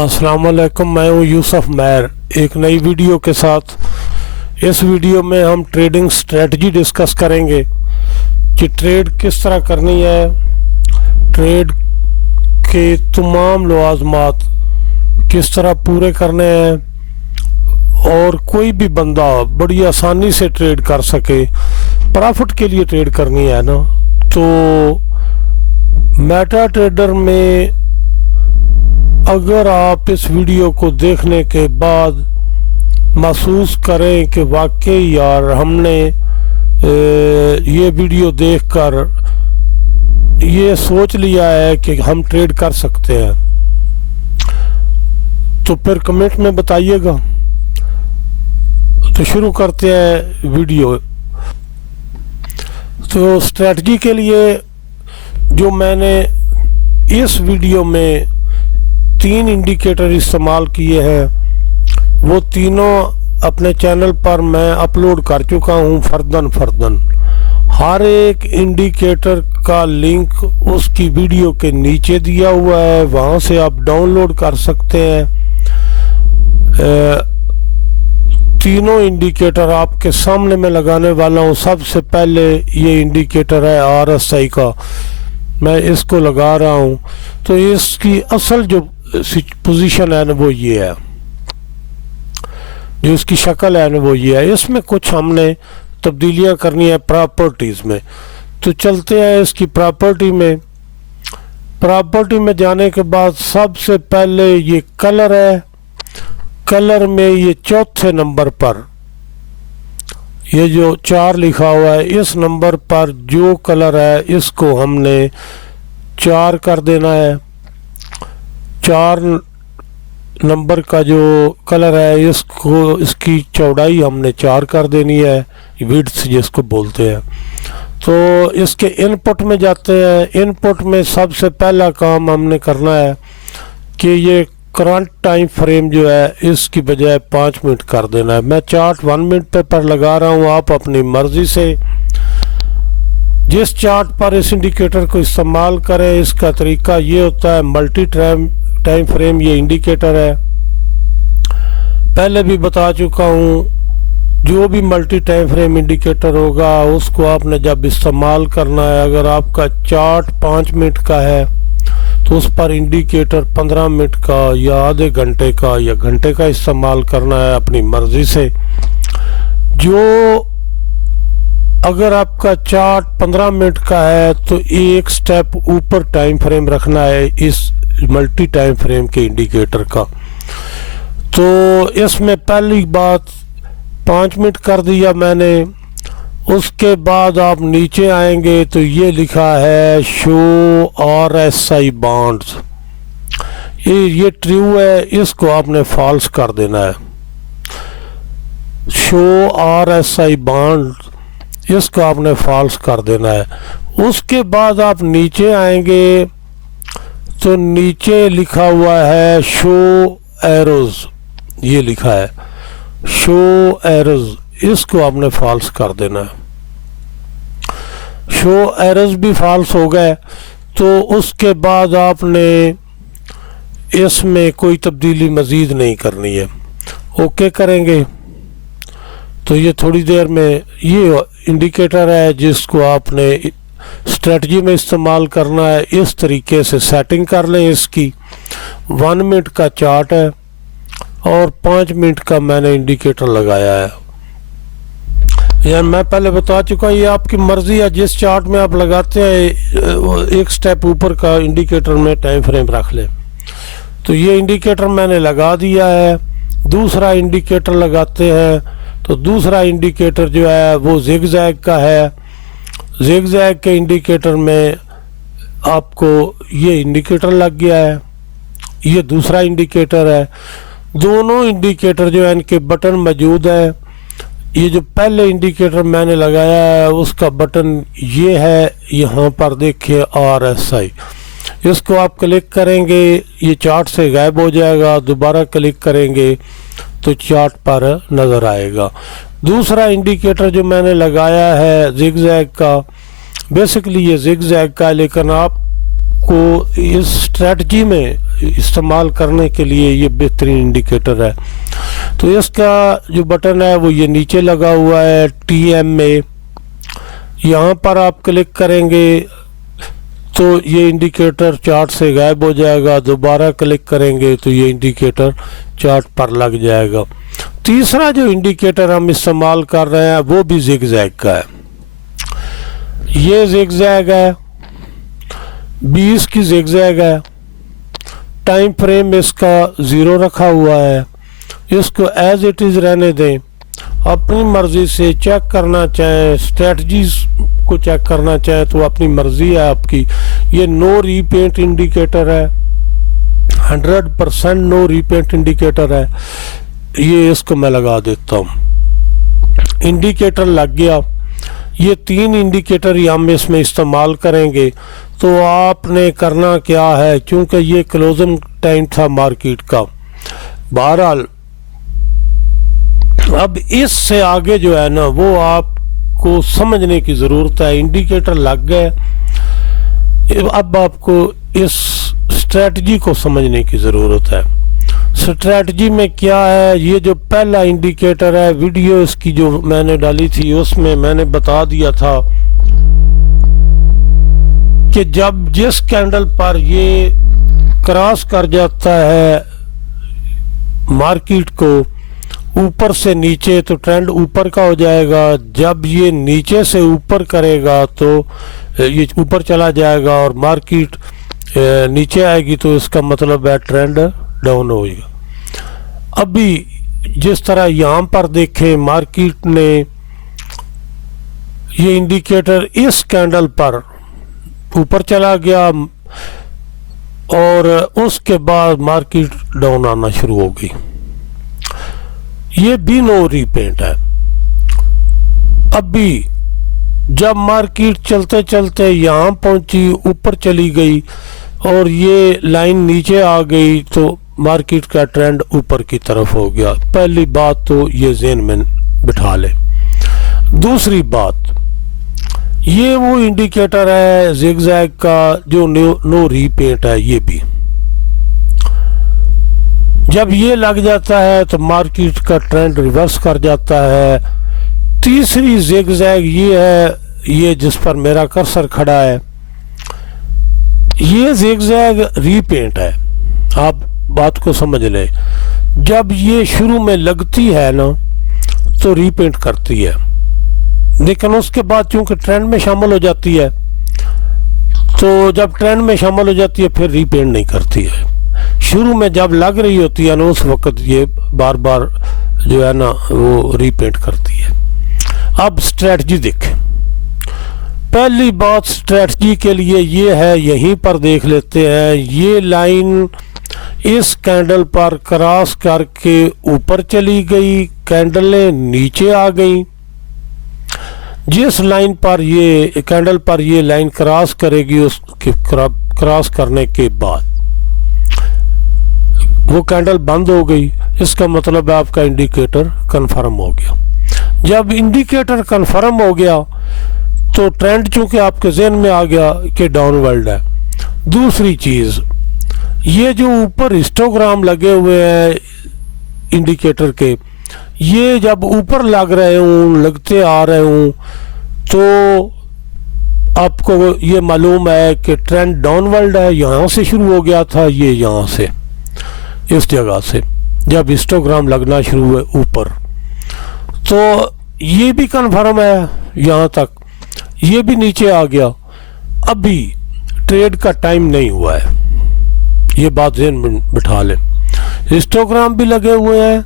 अस्सलाम वालेकुम, मैं हूँ यूसुफ मैर एक नई वीडियो के साथ। इस वीडियो में हम ट्रेडिंग स्ट्रेटजी डिस्कस करेंगे कि ट्रेड किस तरह करनी है, ट्रेड के तमाम लवाज़मात किस तरह पूरे करने हैं और कोई भी बंदा बड़ी आसानी से ट्रेड कर सके। प्रॉफिट के लिए ट्रेड करनी है ना, तो मेटा ट्रेडर में अगर आप इस वीडियो को देखने के बाद महसूस करें कि वाकई यार हमने ये वीडियो देखकर ये सोच लिया है कि हम ट्रेड कर सकते हैं, तो फिर कमेंट में बताइएगा। तो शुरू करते हैं वीडियो। तो स्ट्रेटजी के लिए जो मैंने इस वीडियो में 3 इंडिकेटर इस्तेमाल किए हैं, वो तीनों अपने चैनल पर मैं अपलोड कर चुका हूँ फर्दन। हर एक इंडिकेटर का लिंक उसकी वीडियो के नीचे दिया हुआ है, वहाँ से आप डाउनलोड कर सकते हैं। तीनों इंडिकेटर आपके सामने मैं लगाने वाला हूँ। सबसे पहले ये इंडिकेटर है RSI का, मैं इसको लगा रहा हूँ। तो इसकी असल जो पोजीशन है ना वो ये है, जो इसकी शक्ल है ना वो ये है। इसमें कुछ हमने तब्दीलियां करनी है प्रॉपर्टीज में। तो चलते हैं इसकी प्रॉपर्टी में जाने के बाद सबसे पहले ये कलर है। कलर में ये चौथे नंबर पर ये जो 4 लिखा हुआ है, इस नंबर पर जो कलर है इसको हमने 4 कर देना है। 4 नंबर का जो कलर है इसको, इसकी चौड़ाई हमने 4 कर देनी है, विड्थ जिसको बोलते हैं। तो इसके इनपुट में जाते हैं। इनपुट में सबसे पहला काम हमने करना है कि ये करंट टाइम फ्रेम जो है इसकी बजाय 5 मिनट कर देना है। मैं चार्ट 1 मिनट पर लगा रहा हूँ, आप अपनी मर्जी से जिस चार्ट पर इस इंडिकेटर को इस्तेमाल करें। इसका तरीका ये होता है, मल्टी टाइम फ्रेम ये इंडिकेटर है, पहले भी बता चुका हूँ। जो भी मल्टी टाइम फ्रेम इंडिकेटर होगा उसको आपने जब इस्तेमाल करना है, अगर आपका चार्ट 5 मिनट का है तो उस पर इंडिकेटर 15 मिनट का या आधे घंटे का या घंटे का इस्तेमाल करना है अपनी मर्जी से। जो अगर आपका चार्ट 15 मिनट का है तो एक स्टेप ऊपर टाइम फ्रेम रखना है इस मल्टी टाइम फ्रेम के इंडिकेटर का। तो इसमें पहली बात 5 मिनट कर दिया मैंने। उसके बाद आप नीचे आएंगे तो ये लिखा है शो RSI बॉन्ड्स, ये ट्रू है, इसको आपने फॉल्स कर देना है। शो RSI बॉन्ड इसको आपने फॉल्स कर देना है। उसके बाद आप नीचे आएंगे तो नीचे लिखा हुआ है शो एरोज, ये लिखा है शो एरोज, इसको आपने फॉल्स कर देना है। शो एरोज भी फॉल्स हो गए तो उसके बाद आपने इसमें कोई तब्दीली मज़ीद नहीं करनी है, ओके करेंगे। तो ये थोड़ी देर में ये इंडिकेटर है जिसको आपने स्ट्रेटजी में इस्तेमाल करना है। इस तरीके से सेटिंग कर लें। इसकी 1 मिनट का चार्ट है और 5 मिनट का मैंने इंडिकेटर लगाया है। यार मैं पहले बता चुका हूँ, ये आपकी मर्जी है, जिस चार्ट में आप लगाते हैं एक स्टेप ऊपर का इंडिकेटर में टाइम फ्रेम रख लें। तो ये इंडिकेटर मैंने लगा दिया है। दूसरा इंडिकेटर लगाते हैं, तो दूसरा इंडिकेटर जो है वो जिगजैग का है। जिगजैग के इंडिकेटर में आपको ये इंडिकेटर लग गया है, ये दूसरा इंडिकेटर है। दोनों इंडिकेटर जो है इनके बटन मौजूद है। ये जो पहले इंडिकेटर मैंने लगाया है उसका बटन ये है, यहाँ पर देखिए RSI, इसको आप क्लिक करेंगे ये चार्ट से गायब हो जाएगा। दोबारा क्लिक करेंगे तो चार्ट पर नज़र आएगा। दूसरा इंडिकेटर जो मैंने लगाया है जिगजैग का, बेसिकली ये जिगजैग का, लेकिन आप को इस स्ट्रेटजी में इस्तेमाल करने के लिए ये बेहतरीन इंडिकेटर है। तो इसका जो बटन है वो ये नीचे लगा हुआ है TM में, यहाँ पर आप क्लिक करेंगे तो ये इंडिकेटर चार्ट से गायब हो जाएगा। दोबारा क्लिक करेंगे तो ये इंडिकेटर चार्ट पर लग जाएगा। तीसरा जो इंडिकेटर हम इस्तेमाल कर रहे हैं वो भी जिगजैग का है। ये जिगजैग है, 20 की जिगजैग है। टाइम फ्रेम इसका 0 रखा हुआ है। इसको एज इट इज़ रहने दें। अपनी मर्ज़ी से चेक करना चाहें, स्ट्रेटजीज को चेक करना चाहें तो अपनी मर्ज़ी है आपकी। ये नो रीपेंट इंडिकेटर है, 100% नो रीपेंट इंडिकेटर है। ये इसको मैं लगा देता हूँ। इंडिकेटर लग गया। ये 3 इंडिकेटर हम इसमें इस्तेमाल करेंगे। तो आपने करना क्या है, क्योंकि ये क्लोजिंग टाइम था मार्केट का। बहरहाल अब इससे आगे जो है ना वो आपको समझने की ज़रूरत है। इंडिकेटर लग गए, अब आपको इस स्ट्रेटजी को समझने की ज़रूरत है। स्ट्रेटजी में क्या है, ये जो पहला इंडिकेटर है, वीडियो इसकी जो मैंने डाली थी उसमें मैंने बता दिया था कि जब जिस कैंडल पर ये क्रॉस कर जाता है मार्केट को ऊपर से नीचे तो ट्रेंड ऊपर का हो जाएगा। जब ये नीचे से ऊपर करेगा तो ये ऊपर चला जाएगा और मार्केट नीचे आएगी तो इसका मतलब है ट्रेंड डाउन होगा। अभी जिस तरह यहाँ पर देखें, मार्केट ने ये इंडिकेटर इस कैंडल पर ऊपर चला गया और उसके बाद मार्केट डाउन आना शुरू हो गई। ये भी नो रीपेंट है। अभी जब मार्केट चलते चलते यहाँ पहुंची, ऊपर चली गई और ये लाइन नीचे आ गई तो मार्केट का ट्रेंड ऊपर की तरफ हो गया। पहली बात तो ये ज़हन में बिठा ले। दूसरी बात, ये वो इंडिकेटर है जिगजैग का जो नो रीपेंट है। ये भी जब ये लग जाता है तो मार्केट का ट्रेंड रिवर्स कर जाता है। तीसरी जिगजैग ये है, ये जिस पर मेरा कर्सर खड़ा है, ये जिगजैग रीपेंट है। आप बात को समझ लें, जब ये शुरू में लगती है ना तो रीपेंट करती है, लेकिन उसके बाद चूंकि ट्रेंड में शामिल हो जाती है तो जब ट्रेंड में शामिल हो जाती है फिर रीपेंट नहीं करती है। शुरू में जब लग रही होती है ना उस वक्त ये बार बार जो है ना वो रीपेंट करती है। अब स्ट्रेटजी देखें। पहली बात स्ट्रेटजी के लिए ये है, यहीं पर देख लेते हैं। ये लाइन इस कैंडल पर क्रॉस करके ऊपर चली गई, कैंडलें नीचे आ गई। जिस लाइन पर ये कैंडल पर ये लाइन क्रॉस करेगी, उसके क्रॉस करने के बाद वो कैंडल बंद हो गई। इसका मतलब है आपका इंडिकेटर कंफर्म हो गया। जब इंडिकेटर कंफर्म हो गया तो ट्रेंड चूंकि आपके ज़हन में आ गया कि डाउनवर्ड है। दूसरी चीज़, ये जो ऊपर हिस्टोग्राम लगे हुए हैं इंडिकेटर के, ये जब ऊपर लग रहे हूँ, लगते आ रहे हूँ, तो आपको ये मालूम है कि ट्रेंड डाउनवर्ड है। यहाँ से शुरू हो गया था, ये यहाँ से इस जगह से जब हिस्टोग्राम लगना शुरू हुए ऊपर, तो ये भी कन्फर्म है यहाँ तक, ये भी नीचे आ गया। अभी ट्रेड का टाइम नहीं हुआ है, ये बात ज़हन में बिठा लें। हिस्टोग्राम भी लगे हुए हैं,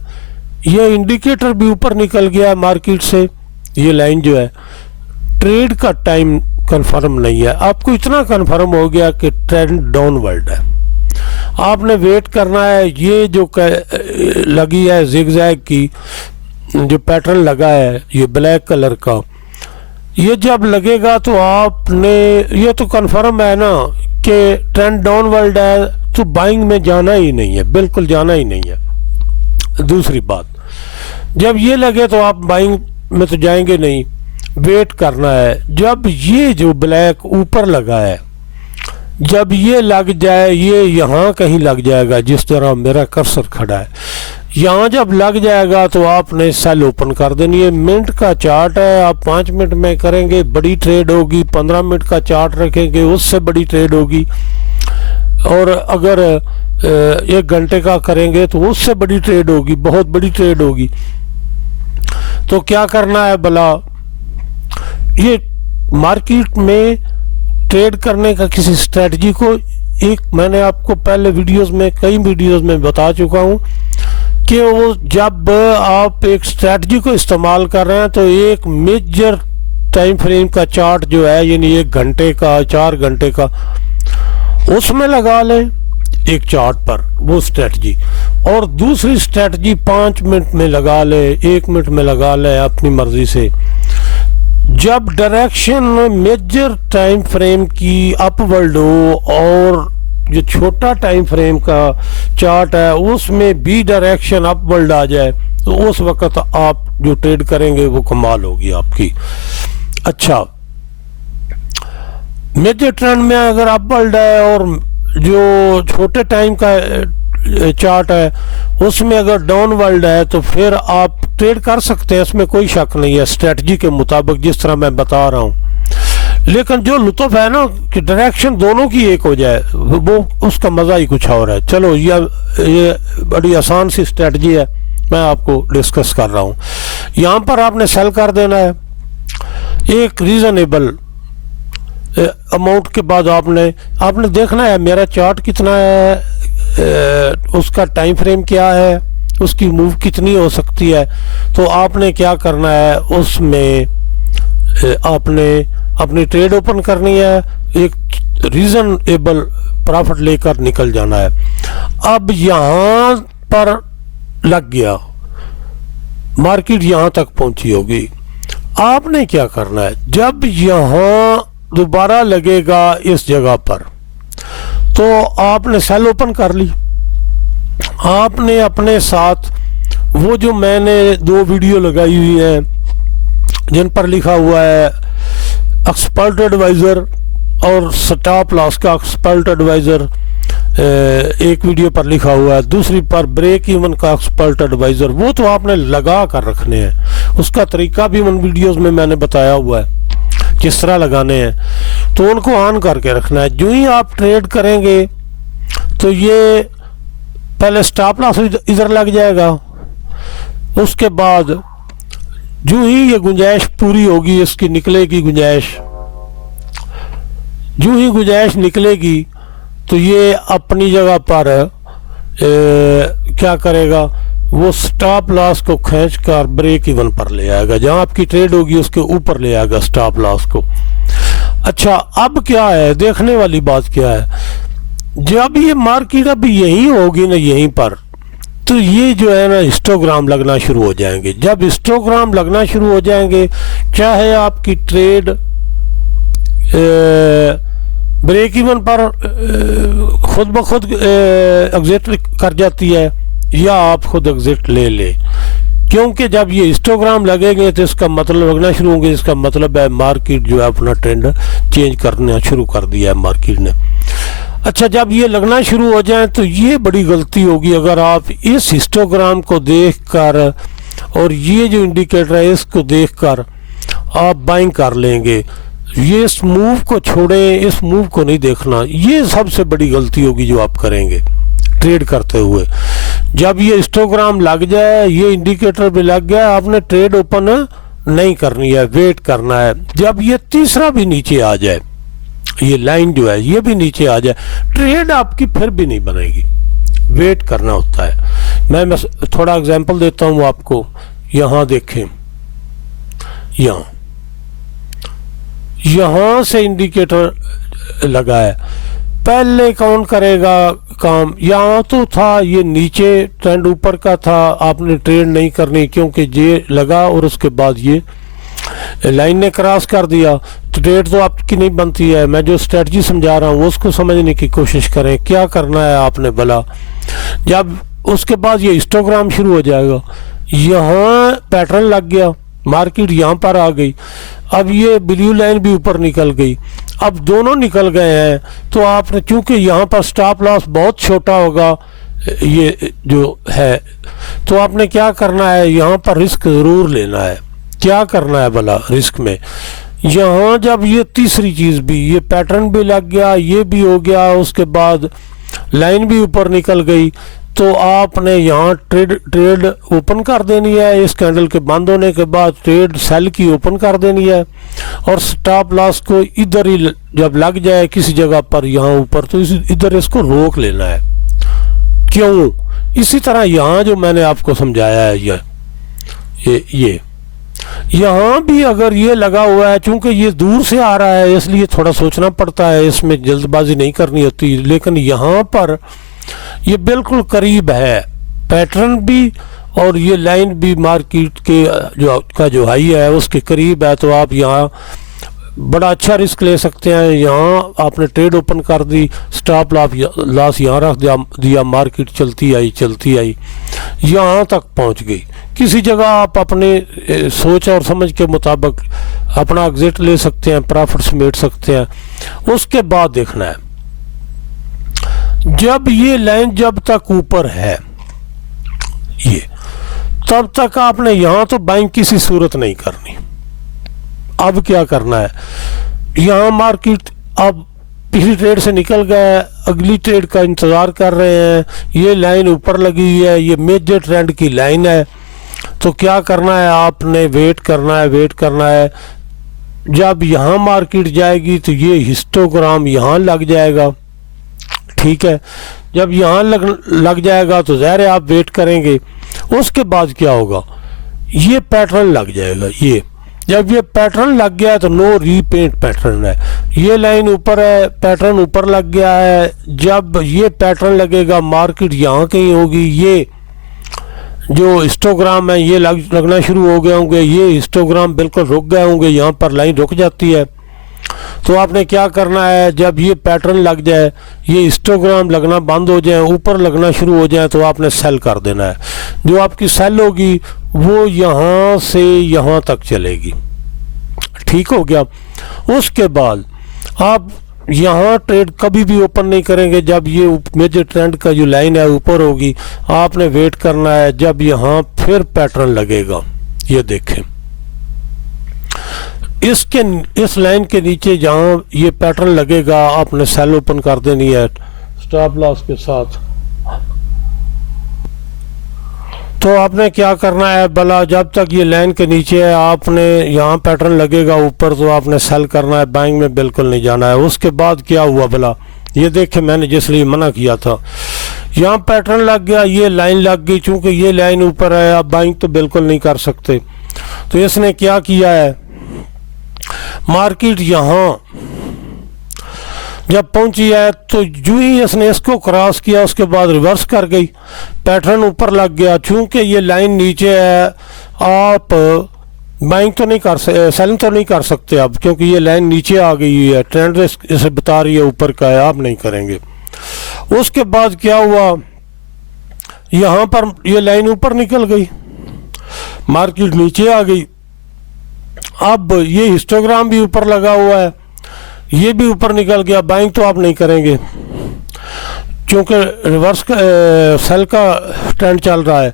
ये इंडिकेटर भी ऊपर निकल गया है मार्केट से। ये लाइन जो है, ट्रेड का टाइम कंफर्म नहीं है। आपको इतना कंफर्म हो गया कि ट्रेंड डाउनवर्ड है, आपने वेट करना है। ये जो लगी है जिगजैग की जो पैटर्न लगा है ये ब्लैक कलर का, ये जब लगेगा तो आपने, ये तो कंफर्म है ना कि ट्रेंड डाउनवर्ड है, तो बाइंग में जाना ही नहीं है, बिल्कुल जाना ही नहीं है। दूसरी बात, जब ये लगे तो आप बाइंग में तो जाएंगे नहीं, वेट करना है। जब ये जो ब्लैक ऊपर लगा है जब ये लग जाए, ये यहाँ कहीं लग जाएगा जिस तरह मेरा कर्सर खड़ा है, यहाँ जब लग जाएगा तो आपने सेल ओपन कर देनी है। मिनट का चार्ट है, आप 5 मिनट में करेंगे बड़ी ट्रेड होगी, 15 मिनट का चार्ट रखेंगे उससे बड़ी ट्रेड होगी, और अगर 1 घंटे का करेंगे तो उससे बड़ी ट्रेड होगी, बहुत बड़ी ट्रेड होगी। तो क्या करना है भला, ये मार्केट में ट्रेड करने का किसी स्ट्रेटजी को, एक मैंने आपको पहले वीडियोस में, कई वीडियोस में बता चुका हूँ कि वो जब आप एक स्ट्रेटजी को इस्तेमाल कर रहे हैं तो एक मेजर टाइम फ्रेम का चार्ट जो है, यानी 1 घंटे का, 4 घंटे का, उसमें लगा लें एक चार्ट पर वो स्ट्रेटजी, और दूसरी स्ट्रेटजी 5 मिनट में लगा ले, 1 मिनट में लगा ले, अपनी मर्जी से। जब डायरेक्शन मेजर टाइम फ्रेम की अपवर्ड हो और जो छोटा टाइम फ्रेम का चार्ट है उसमें भी डायरेक्शन अपवर्ड आ जाए, तो उस वक्त आप जो ट्रेड करेंगे वो कमाल होगी आपकी। अच्छा, मेजर ट्रेंड में अगर अपवर्ड है और जो छोटे टाइम का चार्ट है उसमें अगर डाउनवर्ड है तो फिर आप ट्रेड कर सकते हैं, इसमें कोई शक नहीं है, स्ट्रेटजी के मुताबिक जिस तरह मैं बता रहा हूँ। लेकिन जो लुत्फ है ना कि डायरेक्शन दोनों की एक हो जाए, वो उसका मज़ा ही कुछ और है। चलो ये बड़ी आसान सी स्ट्रेटजी है, मैं आपको डिस्कस कर रहा हूँ। यहाँ पर आपने सेल कर देना है एक रीज़नेबल अमाउंट के बाद आपने देखना है मेरा चार्ट कितना है, उसका टाइम फ्रेम क्या है, उसकी मूव कितनी हो सकती है। तो आपने क्या करना है, उसमें आपने अपनी ट्रेड ओपन करनी है, एक रीजनेबल प्रॉफिट लेकर निकल जाना है। अब यहाँ पर लग गया, मार्केट यहाँ तक पहुंची होगी, आपने क्या करना है, जब यहाँ दोबारा लगेगा इस जगह पर तो आपने सेल ओपन कर ली। आपने अपने साथ वो जो मैंने 2 वीडियो लगाई हुई है जिन पर लिखा हुआ है एक्सपर्ट एडवाइज़र और स्टॉप लॉस का एक्सपर्ट एडवाइज़र, एक वीडियो पर लिखा हुआ है, दूसरी पर ब्रेक इवन का एक्सपर्ट एडवाइज़र, वो तो आपने लगा कर रखने हैं। उसका तरीका भी उन वीडियोस में मैंने बताया हुआ है किस तरह लगाने हैं, तो उनको ऑन करके रखना है। जो ही आप ट्रेड करेंगे तो ये पहले स्टॉप लॉस इधर लग जाएगा, उसके बाद जो ही ये गुंजाइश पूरी होगी, इसकी निकलेगी गुंजाइश, जो ही गुंजाइश निकलेगी तो ये अपनी जगह पर क्या करेगा, वो स्टॉप लॉस को खींच कर ब्रेक इवन पर ले आएगा, जहां आपकी ट्रेड होगी उसके ऊपर ले आएगा स्टॉप लॉस को। अच्छा, अब क्या है, देखने वाली बात क्या है, जब ये मार्केट अभी यहीं होगी ना, यहीं पर, तो ये जो है ना हिस्टोग्राम लगना शुरू हो जाएंगे। जब हिस्टोग्राम लगना शुरू हो जाएंगे, चाहे आपकी ट्रेड ब्रेक इवन पर खुद ब खुद एग्जिट कर जाती है या आप खुद एग्जिट ले, क्योंकि जब ये हिस्टोग्राम लगेंगे तो इसका मतलब लगना शुरू होंगे, इसका मतलब है मार्केट जो है अपना ट्रेंड चेंज करना शुरू कर दिया है मार्केट ने। अच्छा, जब ये लगना शुरू हो जाए तो ये बड़ी गलती होगी अगर आप इस हिस्टोग्राम को देखकर और ये जो इंडिकेटर है इसको देखकर आप बाइंग कर लेंगे। ये इस मूव को छोड़ें, इस मूव को नहीं देखना, ये सबसे बड़ी गलती होगी जो आप करेंगे ट्रेड करते हुए। जब ये हिस्टोग्राम लग जाए, ये इंडिकेटर भी लग गया, आपने ट्रेड ओपन नहीं करनी है, वेट करना है। जब ये तीसरा भी नीचे आ जाए, ये लाइन जो है ये भी नीचे आ जाए, ट्रेड आपकी फिर भी नहीं बनेगी, वेट करना होता है। मैं थोड़ा एग्जांपल देता हूँ आपको। यहाँ देखें, यहाँ से इंडिकेटर लगा है, पहले कौन करेगा काम, यहाँ तो था ये नीचे ट्रेंड ऊपर का था, आपने ट्रेड नहीं करनी क्योंकि ये लगा और उसके बाद ये लाइन ने क्रॉस कर दिया, तो ट्रेड तो आपकी नहीं बनती है। मैं जो स्ट्रेटजी समझा रहा हूँ उसको समझने की कोशिश करें। क्या करना है आपने भला, जब उसके बाद ये हिस्टोग्राम शुरू हो जाएगा, यहाँ पैटर्न लग गया, मार्केट यहाँ पर आ गई, अब ये ब्लू लाइन भी ऊपर निकल गई, अब दोनों निकल गए हैं, तो आपने चूंकि यहाँ पर स्टॉप लॉस बहुत छोटा होगा ये जो है, तो आपने क्या करना है, यहाँ पर रिस्क ज़रूर लेना है। क्या करना है भला रिस्क में, यहाँ जब ये तीसरी चीज़ भी, ये पैटर्न भी लग गया, ये भी हो गया, उसके बाद लाइन भी ऊपर निकल गई, तो आपने यहाँ ट्रेड ओपन कर देनी है। इस कैंडल के बंद होने के बाद ट्रेड सेल की ओपन कर देनी है, और स्टॉप लॉस को इधर ही जब लग जाए किसी जगह पर यहाँ ऊपर, तो इधर इसको रोक लेना है। क्यों? इसी तरह यहाँ जो मैंने आपको समझाया है, ये यहाँ भी अगर ये लगा हुआ है, चूंकि ये दूर से आ रहा है इसलिए थोड़ा सोचना पड़ता है, इसमें जल्दबाजी नहीं करनी होती, लेकिन यहाँ पर ये बिल्कुल करीब है, पैटर्न भी और ये लाइन भी मार्केट के जो हाई है उसके करीब है, तो आप यहाँ बड़ा अच्छा रिस्क ले सकते हैं। यहाँ आपने ट्रेड ओपन कर दी, स्टॉप लॉस यहाँ रख दिया, मार्केट चलती आई यहाँ तक पहुँच गई। किसी जगह आप अपने सोच और समझ के मुताबिक अपना एग्जिट ले सकते हैं, प्रॉफिट समेट सकते हैं। उसके बाद देखना है, जब ये लाइन जब तक ऊपर है ये, तब तक आपने यहाँ तो बाइंग किसी सूरत नहीं करनी। अब क्या करना है, यहाँ मार्केट अब पिछली ट्रेड से निकल गया, अगली ट्रेड का इंतज़ार कर रहे हैं। ये लाइन ऊपर लगी हुई है, ये मेजर ट्रेंड की लाइन है, तो क्या करना है, आपने वेट करना है। जब यहाँ मार्केट जाएगी तो ये हिस्टोग्राम यहाँ लग जाएगा, ठीक है। जब यहाँ लग जाएगा तो ज़ाहिर है आप वेट करेंगे। उसके बाद क्या होगा, ये पैटर्न लग जाएगा। ये जब ये पैटर्न लग गया तो नो रीपेंट पैटर्न है, ये लाइन ऊपर है, पैटर्न ऊपर लग गया है। जब ये पैटर्न लगेगा मार्केट यहाँ कहीं होगी, ये जो हिस्टोग्राम है ये लगना शुरू हो गए होंगे, ये हिस्टोग्राम बिल्कुल रुक गए होंगे, यहाँ पर लाइन रुक जाती है। तो आपने क्या करना है, जब ये पैटर्न लग जाए, ये हिस्टोग्राम लगना बंद हो जाए, ऊपर लगना शुरू हो जाए, तो आपने सेल कर देना है। जो आपकी सेल होगी वो यहाँ से यहाँ तक चलेगी, ठीक हो गया। उसके बाद आप यहाँ ट्रेड कभी भी ओपन नहीं करेंगे जब ये मेजर ट्रेंड का जो लाइन है ऊपर होगी। आपने वेट करना है जब यहाँ फिर पैटर्न लगेगा, ये देखें इस लाइन के नीचे जहाँ ये पैटर्न लगेगा, आपने सेल ओपन कर देनी है स्टॉप लॉस के साथ। तो आपने क्या करना है भला, जब तक ये लाइन के नीचे है, आपने यहाँ पैटर्न लगेगा ऊपर, तो आपने सेल करना है, बाइंग में बिल्कुल नहीं जाना है। उसके बाद क्या हुआ भला, ये देखें मैंने जिस लिए मना किया था, यहाँ पैटर्न लग गया, ये लाइन लग गई, चूंकि ये लाइन ऊपर है, आप बाइंग तो बिल्कुल नहीं कर सकते। तो इसने क्या किया है, मार्केट यहाँ जब पहुंची है तो जो ही इसने इसको क्रॉस किया उसके बाद रिवर्स कर गई, पैटर्न ऊपर लग गया। चूंकि ये लाइन नीचे है, आप बाइंग तो नहीं कर सकते, सेलिंग तो नहीं कर सकते अब, क्योंकि ये लाइन नीचे आ गई है, ट्रेंड इसे बता रही है ऊपर का है, आप नहीं करेंगे। उसके बाद क्या हुआ, यहाँ पर ये लाइन ऊपर निकल गई, मार्केट नीचे आ गई। अब ये हिस्टोग्राम भी ऊपर लगा हुआ है, ये भी ऊपर निकल गया, बाइंग तो आप नहीं करेंगे क्योंकि रिवर्स का सेल का ट्रेंड चल रहा है।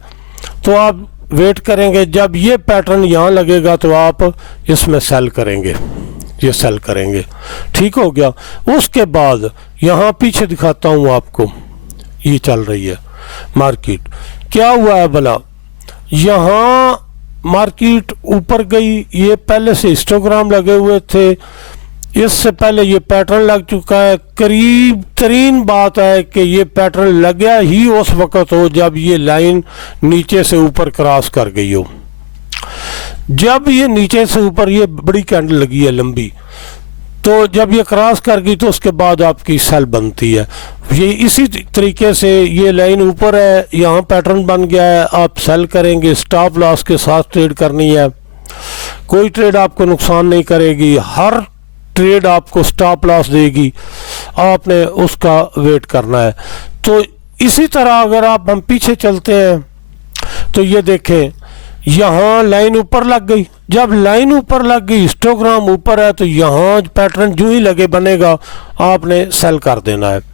तो आप वेट करेंगे, जब ये पैटर्न यहाँ लगेगा तो आप इसमें सेल करेंगे, ये सेल करेंगे, ठीक हो गया। उसके बाद यहाँ पीछे दिखाता हूँ आपको, ये चल रही है मार्केट, क्या हुआ है भला, यहाँ मार्केट ऊपर गई, ये पहले से हिस्टोग्राम लगे हुए थे, इससे पहले ये पैटर्न लग चुका है। करीब तरीन बात है कि ये पैटर्न लगा ही उस वक्त हो जब ये लाइन नीचे से ऊपर क्रॉस कर गई हो। जब ये नीचे से ऊपर ये बड़ी कैंडल लगी है लंबी, तो जब ये क्रॉस कर गई तो उसके बाद आपकी सेल बनती है। ये इसी तरीके से ये लाइन ऊपर है, यहाँ पैटर्न बन गया है, आप सेल करेंगे, स्टॉप लॉस के साथ ट्रेड करनी है। कोई ट्रेड आपको नुकसान नहीं करेगी, हर ट्रेड आपको स्टॉप लॉस देगी, आपने उसका वेट करना है। तो इसी तरह अगर हम पीछे चलते हैं तो ये देखें, यहाँ लाइन ऊपर लग गई। जब लाइन ऊपर लग गई, हिस्टोग्राम ऊपर है, तो यहाँ पैटर्न जो ही लगे बनेगा, आपने सेल कर देना है।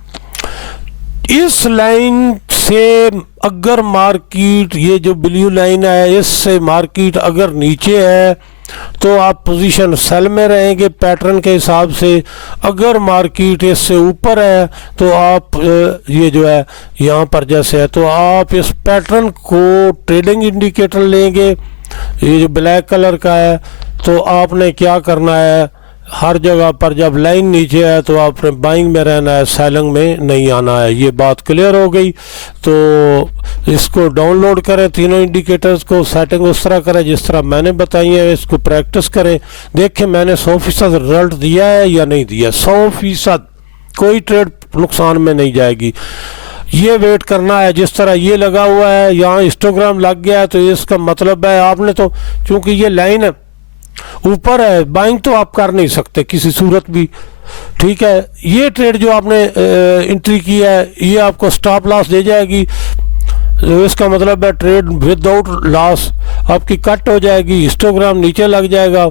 इस लाइन से अगर मार्केट, ये जो ब्लू लाइन है, इससे मार्केट अगर नीचे है तो आप पोजीशन सेल में रहेंगे पैटर्न के हिसाब से। अगर मार्केट इससे ऊपर है तो आप ये जो है यहाँ पर जैसे है, तो आप इस पैटर्न को ट्रेडिंग इंडिकेटर लेंगे, ये जो ब्लैक कलर का है। तो आपने क्या करना है, हर जगह पर जब लाइन नीचे है तो आपने बाइंग में रहना है, सेलिंग में नहीं आना है। ये बात क्लियर हो गई। तो इसको डाउनलोड करें, तीनों इंडिकेटर्स को, सेटिंग उस तरह करें जिस तरह मैंने बताई है, इसको प्रैक्टिस करें, देखें मैंने 100% रिजल्ट दिया है या नहीं दिया। 100% कोई ट्रेड नुकसान में नहीं जाएगी। ये वेट करना है। जिस तरह ये लगा हुआ है, यहाँ हिस्टोग्राम लग गया है, तो इसका मतलब है आपने तो, चूंकि ये लाइन है ऊपर है, बाइंग तो आप कर नहीं सकते किसी सूरत भी, ठीक है। ये ट्रेड जो आपने एंट्री की है, ये आपको स्टॉप लॉस दे जाएगी। तो इसका मतलब है ट्रेड विदाउट लॉस आपकी कट हो जाएगी, हिस्टोग्राम नीचे लग जाएगा।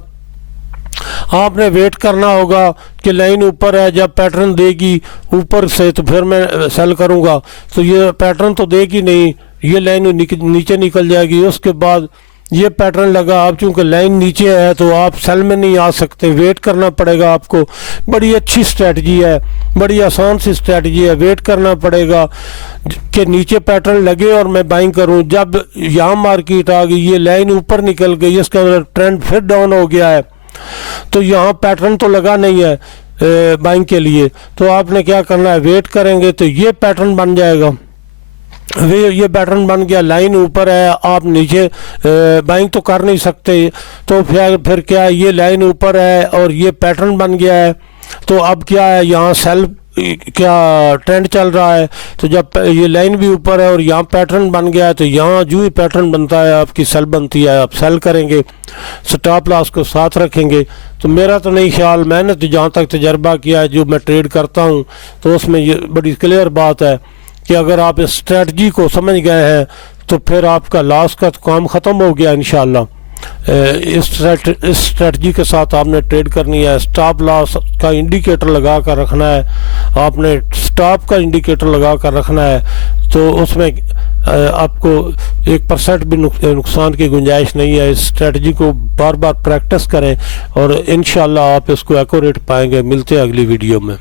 आपने वेट करना होगा कि लाइन ऊपर है, जब पैटर्न देगी ऊपर से तो फिर मैं सेल करूंगा। तो ये पैटर्न तो देगी नहीं, ये लाइन नीचे निकल जाएगी। उसके बाद ये पैटर्न लगा, आप चूंकि लाइन नीचे है तो आप सेल में नहीं आ सकते, वेट करना पड़ेगा आपको। बड़ी अच्छी स्ट्रेटजी है, बड़ी आसान सी स्ट्रेटजी है। वेट करना पड़ेगा कि नीचे पैटर्न लगे और मैं बाइंग करूं। जब यहाँ मार्केट आ गई, ये लाइन ऊपर निकल गई, इसका मतलब ट्रेंड फिर डाउन हो गया है, तो यहाँ पैटर्न तो लगा नहीं है बाइंग के लिए। तो आपने क्या करना है, वेट करेंगे तो ये पैटर्न बन जाएगा। ये पैटर्न बन गया, लाइन ऊपर है, आप नीचे बाइंग तो कर नहीं सकते। तो फिर क्या है, ये लाइन ऊपर है और ये पैटर्न बन गया है। तो अब क्या है, यहाँ सेल क्या ट्रेंड चल रहा है। तो जब ये लाइन भी ऊपर है और यहाँ पैटर्न बन गया है, तो यहाँ जो ही पैटर्न बनता है आपकी सेल बनती है, आप सेल करेंगे, स्टॉप लॉस को साथ रखेंगे। तो मेरा तो नहीं ख्याल, मैंने तो जहाँ तक तजर्बा किया है, जो मैं ट्रेड करता हूँ, तो उसमें ये बड़ी क्लियर बात है कि अगर आप इस स्ट्रेटजी को समझ गए हैं तो फिर आपका लॉस का तो काम ख़त्म हो गया इंशाल्लाह। इस स्ट्रेटजी के साथ आपने ट्रेड करनी है। स्टॉप लॉस का इंडिकेटर लगा कर रखना है, आपने स्टॉप का इंडिकेटर लगा कर रखना है। तो उसमें आपको 1% भी नुकसान की गुंजाइश नहीं है। इस स्ट्रेटजी को बार बार प्रैक्टिस करें और इंशाल्लाह आप इसको एक्यूरेट पाएंगे। मिलते हैं अगली वीडियो में।